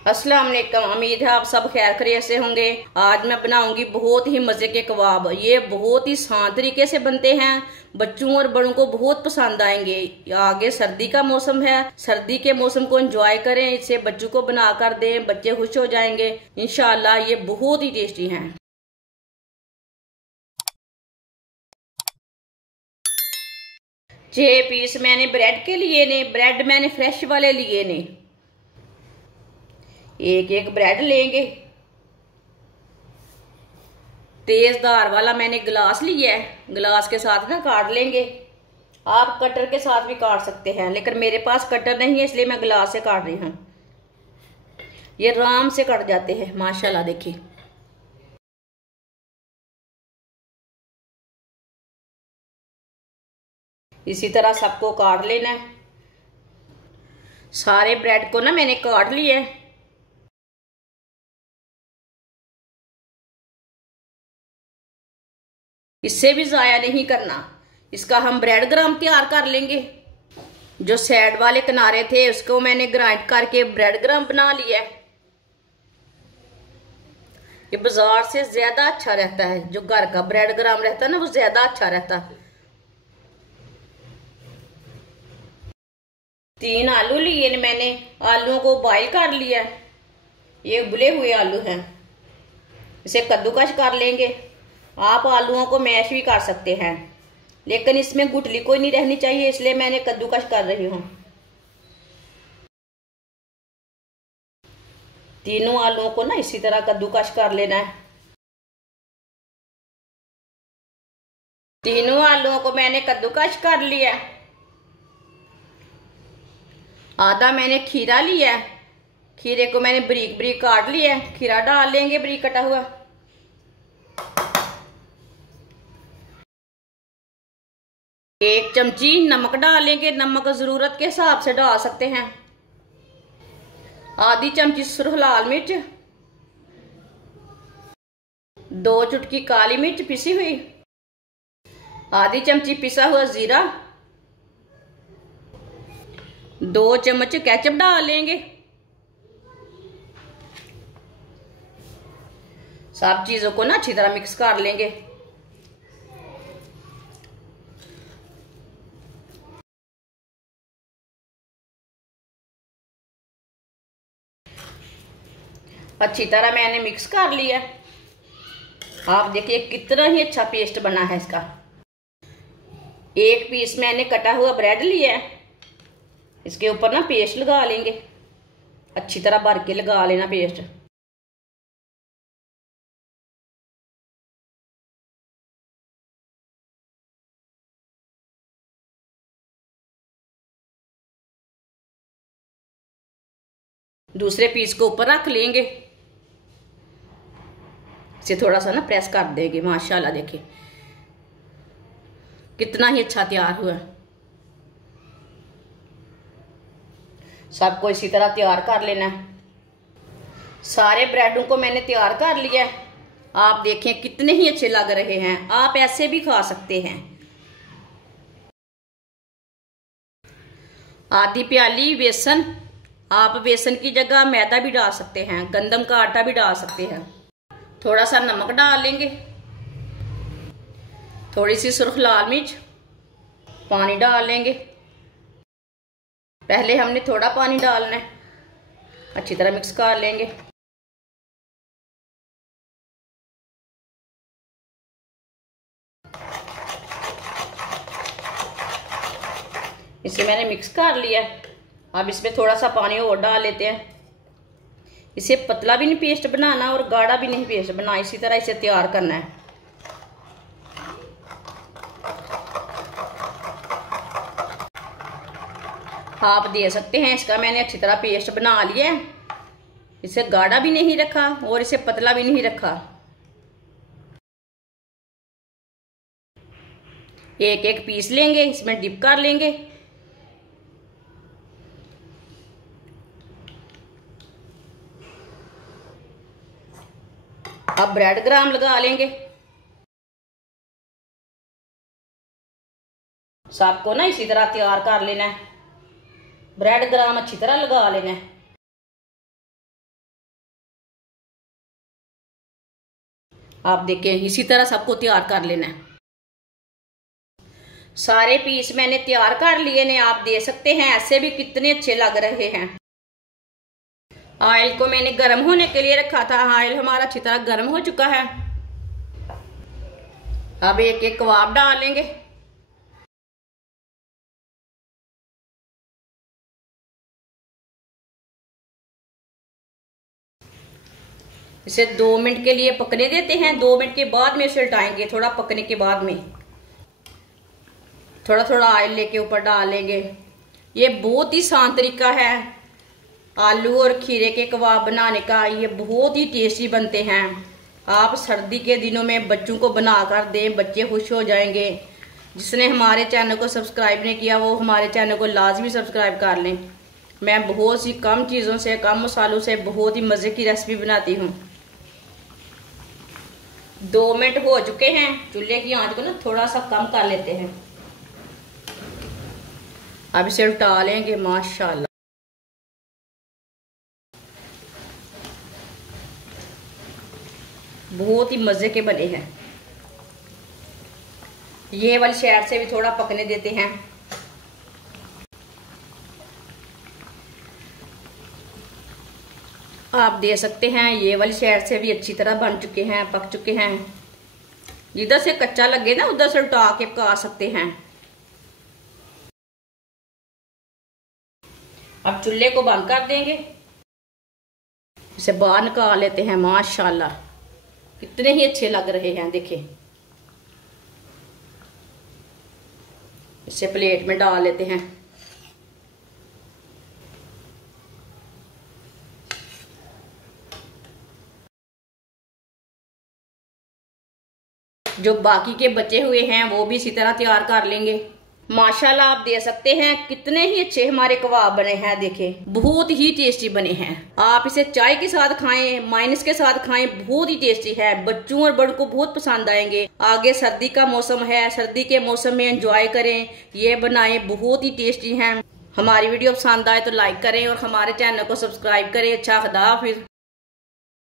अस्सलाम वालेकुम। उम्मीद है आप सब खैर खैरियत से होंगे। आज मैं बनाऊंगी बहुत ही मजे के कबाब। ये बहुत ही आसान तरीके से बनते हैं, बच्चों और बड़ों को बहुत पसंद आएंगे। आगे सर्दी का मौसम है, सर्दी के मौसम को एंजॉय करें, इसे बच्चों को बना कर दें, बच्चे खुश हो जाएंगे इंशाल्लाह। ये बहुत ही टेस्टी हैं। 6 पीस मैंने ब्रेड के लिए ने, ब्रेड मैंने फ्रेश वाले लिए ने। एक एक ब्रेड लेंगे। तेज धार वाला मैंने गिलास लिया है, गिलास के साथ ना काट लेंगे। आप कटर के साथ भी काट सकते हैं, लेकिन मेरे पास कटर नहीं है इसलिए मैं गिलास से काट रही हूँ। ये आराम से कट जाते हैं माशाल्लाह। देखिए इसी तरह सबको काट लेना है। सारे ब्रेड को ना मैंने काट लिया है। इससे भी ज़ाया नहीं करना। इसका हम ब्रेड ग्राम तैयार कर लेंगे। जो साइड वाले किनारे थे उसको मैंने ग्राइंड करके ब्रेड ग्राम बना लिया है। ये बाजार से ज्यादा अच्छा रहता है, जो घर का ब्रेड ग्राम रहता है ना वो ज्यादा अच्छा रहता है। 3 आलू लिए मैंने, आलूओं को बॉईल कर लिया। ये उबले हुए आलू हैं, इसे कद्दूकश कर लेंगे। आप आलूओं को मैश भी कर सकते हैं, लेकिन इसमें गुठली कोई नहीं रहनी चाहिए इसलिए मैंने कद्दूकश कर रही हूँ। तीनों आलूओं को ना इसी तरह कद्दूकश कर लेना है। तीनों आलूओं को मैंने कद्दूकश कर लिया। आधा मैंने खीरा लिया है, खीरे को मैंने बारीक बारीक काट लिया है। खीरा डाल लेंगे बारीक कटा हुआ। एक चमची नमक डालेंगे, नमक जरूरत के हिसाब से डाल सकते हैं। आधी चमची सुरख लाल मिर्च, 2 चुटकी काली मिर्च पिसी हुई, आधी चमची पिसा हुआ जीरा, 2 चम्मच केचप डाल लेंगे। सब चीजों को ना अच्छी तरह मिक्स कर लेंगे। अच्छी तरह मैंने मिक्स कर लिया। आप देखिए कितना ही अच्छा पेस्ट बना है इसका। 1 पीस मैंने कटा हुआ ब्रेड लिया है, इसके ऊपर ना पेस्ट लगा लेंगे। अच्छी तरह भर के लगा लेना पेस्ट। दूसरे पीस को ऊपर रख लेंगे, इसे थोड़ा सा ना प्रेस कर देंगे। माशाल्लाह देखिए कितना ही अच्छा तैयार हुआ। सबको इसी तरह तैयार कर लेना है। सारे ब्रेडों को मैंने तैयार कर लिया है। आप देखें कितने ही अच्छे लग रहे हैं। आप ऐसे भी खा सकते हैं। आधी प्याली बेसन, आप बेसन की जगह मैदा भी डाल सकते हैं, गंदम का आटा भी डाल सकते हैं। थोड़ा सा नमक डाल लेंगे, थोड़ी सी सुर्ख लाल मिर्च, पानी डाल लेंगे। पहले हमने थोड़ा पानी डालना है। अच्छी तरह मिक्स कर लेंगे। इसे मैंने मिक्स कर लिया। अब इसमें थोड़ा सा पानी और डाल लेते हैं। इसे पतला भी नहीं पेस्ट बनाना और गाढ़ा भी नहीं पेस्ट बनाना, इसी तरह इसे तैयार करना है। आप दे सकते हैं, इसका मैंने अच्छी तरह पेस्ट बना लिया है। इसे गाढ़ा भी नहीं रखा और इसे पतला भी नहीं रखा। एक एक पीस लेंगे, इसमें डिप कर लेंगे। अब ब्रेड ग्राम लगा लेंगे। सबको ना इसी तरह तैयार कर लेना है। ब्रेड ग्राम अच्छी तरह लगा लेना है। आप देखें, इसी तरह सबको तैयार कर लेना है। सारे पीस मैंने तैयार कर लिए ने, आप दे सकते हैं। ऐसे भी कितने अच्छे लग रहे हैं। ऑयल को मैंने गर्म होने के लिए रखा था। ऑयल हमारा अच्छी तरह गर्म हो चुका है। अब एक एक कबाब डालेंगे। इसे 2 मिनट के लिए पकने देते हैं। 2 मिनट के बाद में इसे उल्टाएंगे। थोड़ा पकने के बाद में थोड़ा थोड़ा ऑयल लेके ऊपर डालेंगे। ये बहुत ही आसान तरीका है आलू और खीरे के कबाब बनाने का। ये बहुत ही टेस्टी बनते हैं। आप सर्दी के दिनों में बच्चों को बना कर दें, बच्चे खुश हो जाएंगे। जिसने हमारे चैनल को सब्सक्राइब नहीं किया वो हमारे चैनल को लाजमी सब्सक्राइब कर लें। मैं बहुत सी कम चीज़ों से, कम मसालों से बहुत ही मज़े की रेसिपी बनाती हूँ। 2 मिनट हो चुके हैं। चूल्हे की आंच को ना थोड़ा सा कम कर लेते हैं। अब इसे उल्टा लेंगे। माशाल्लाह, बहुत ही मजे के बने हैं। ये वाली साइड से भी थोड़ा पकने देते हैं। आप दे सकते हैं, ये वाली साइड से भी अच्छी तरह बन चुके हैं, पक चुके हैं। जिधर से कच्चा लगे ना उधर से उल्टा के पका सकते हैं। अब चूल्हे को बंद कर देंगे। इसे बाहर निकाल लेते हैं। माशाल्लाह, कितने ही अच्छे लग रहे हैं। देखें, इसे प्लेट में डाल लेते हैं। जो बाकी के बचे हुए हैं वो भी इसी तरह तैयार कर लेंगे। माशाल्लाह, आप दे सकते हैं, कितने ही अच्छे हमारे कबाब बने हैं। देखें, बहुत ही टेस्टी बने हैं। आप इसे चाय के साथ खाएं, माइनस के साथ खाएं, बहुत ही टेस्टी है। बच्चों और बड़ों को बहुत पसंद आएंगे। आगे सर्दी का मौसम है, सर्दी के मौसम में एंजॉय करें, ये बनाएं, बहुत ही टेस्टी हैं। हमारी वीडियो पसंद आए तो लाइक करें और हमारे चैनल को सब्सक्राइब करें। अच्छा, खुदा हाफिज।